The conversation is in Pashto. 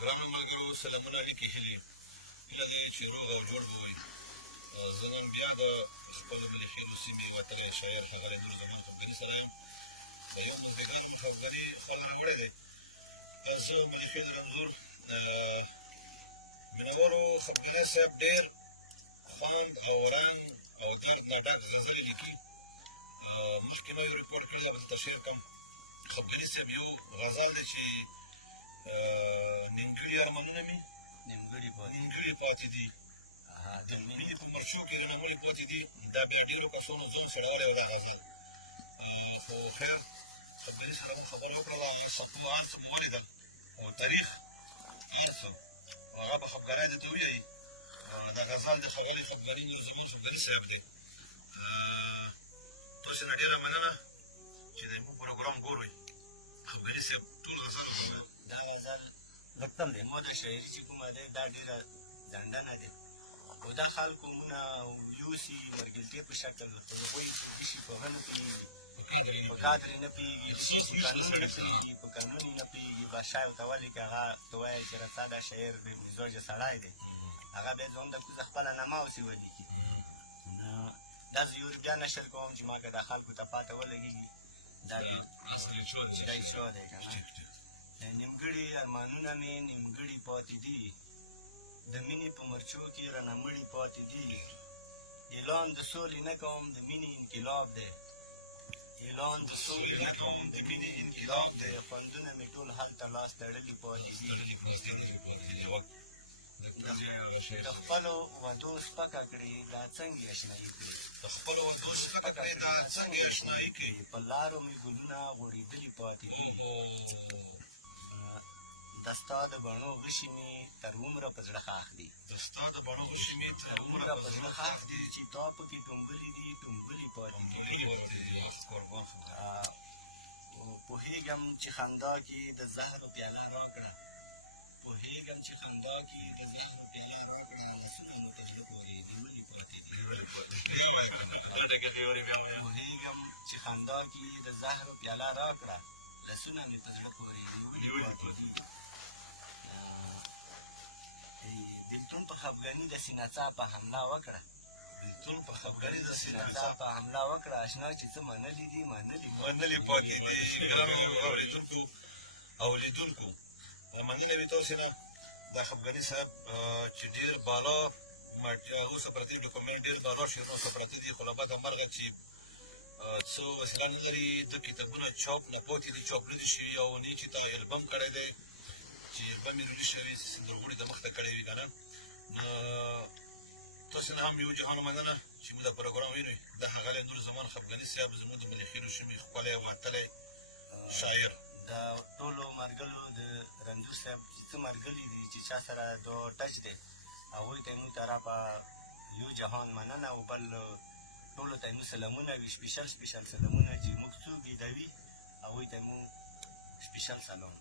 ګرانو ملګرو سلامونه اړیکې هیلې هیله دې چې روغ او جوړ به وئ. زه نن بیا د خپلو ملخیلو سیمې وتلی شاعر ښاغلی نور زمان خفګاني سره یم. د یو مزدګان خفګاني خل راوړی دی. زه ملخیل رنځور مینوالو خفګاني صاحب ډېر خوند او رنګ او درد نه ډک غزلې لیکي. مخکې ما یو ریپورټ کړی دی، به دلته شیر کړم. خفګاني صاحب یو غزل دی چې نیمګړي ارمانونه مې نیمګړي پاتې دي، د مینې په مرچو کې رانه مړي پاتې دي. دا بیا ډېرو کسانو ځان سړولی و دا غزل. خو خیر خفګاني سره مو خبره وکړله، څپو هر څه مو ولیدل او تاریخ هر څه هغه به خفګانی درته ووایي. دا غزل د ښاغلي خفګاني نور زمان خفګاني صاحب دی. تاسو نه ډېره مننه چې د مو پروګرام ګورئ. خفګاني صاحب ټول غزل وګورئ. دا غزل لږ دی ما د شاعري چې کومه دی دا ډېره ځنډنه دی او دا خلکو مونه یوسي مرګلتې په شکل خو هغوی چې دي شي په هغه نه پوهېږي، په قدر یې نه پوهېږي، په قانون نه پوهېږي، په قانون یې نه پوهېږي. بادشاه ورته ولي که هغه ته وایي چې رڅه دا شاعر بې مزاجه سړی دی، هغه بیا ځان د کوزه خپله نامه اوسې ولیکي. دا زه یو بیا نشر کوم چې ما که دا خلکو ته پاته ولګېږي دا اصلاح دی که نه. نیمګړي ارمانونه مې نیمګړي پاتې دي، د مینې په مرچو کې رانه مړي پاتې دي. اعلان د سولې نه کوم د مینې انقلاب دی، اعلان د سولې نه کوم د مینې انقلاب دی. خوندونه مې ټول هلته لاس تړلي پاتې دي. د خپلو ودو سپکه کړې دا څنګه اشنایي کړې، د خپلو ودو سپکه کړې دا څنګه اشنایي کړې. په لارو مې ګلونه غوړېدلي پاتې دي. د ستا د بڼو غشي مې تر عمره په زړه ښاخ دي، د ستا د بڼو غشي مې تر عمره په زړه ښاخ دي. چې تا پکې ټومبلي دي ټومبلي پاتې دي. پوهېږم چې خندا کې د زهرو پیاله راکړه، پوهېږم چې خندا کې د زهرو پیاله راکړه. لاسونه مو په زړه پورې نیولي پاتې دي. پوهېږم چې خندا کې د زهرو پیاله راکړه، لاسونه مې په زړه پورې نیولي پاتې دي. بېلتون په خفګاني د سینهڅا په حمله وکړه، بېلتون په خفګاني د سینهڅا په حمله وکړه. اشنا چې څه منلي دي منلي پاتې دي. ګرانو اورېدونکو او لیدونکو مننه وي تاسې نه. دا خفګاني صاحب چې ډېر بالا هغو څه پراته دي ډاکومنټ ډېر بالا شعرونه څه پراته دي، خو له بده مرغه چې څه وسیله نه لري. د کتابونه چاپ نه پاتې دي، چاپ نه دي شوي او نه چې تا البم کړی دی چې البم یې ریلیز شوی سندرغوړي ته مخته کړی وي که نه. نو تاسې نه هم یو جهان مننه چې موږ دا پروګرام وینئ. د ښاغلی نور زمان خفګاني صاحب زموږ د ملخیلو سیمې ښکلی وتلی شاعر. د ټولو مرګلو د رنځور صاحب چې څه مرګلي دي چې چا سره دا ټچ دی هغوی ته موږ طرفه یو جهان مننه او بل ټولو ته مو سلامونه وي، سپیشل سلامونه چې موږ څوک لیدوي هغوی ته مو سپیشل سلام.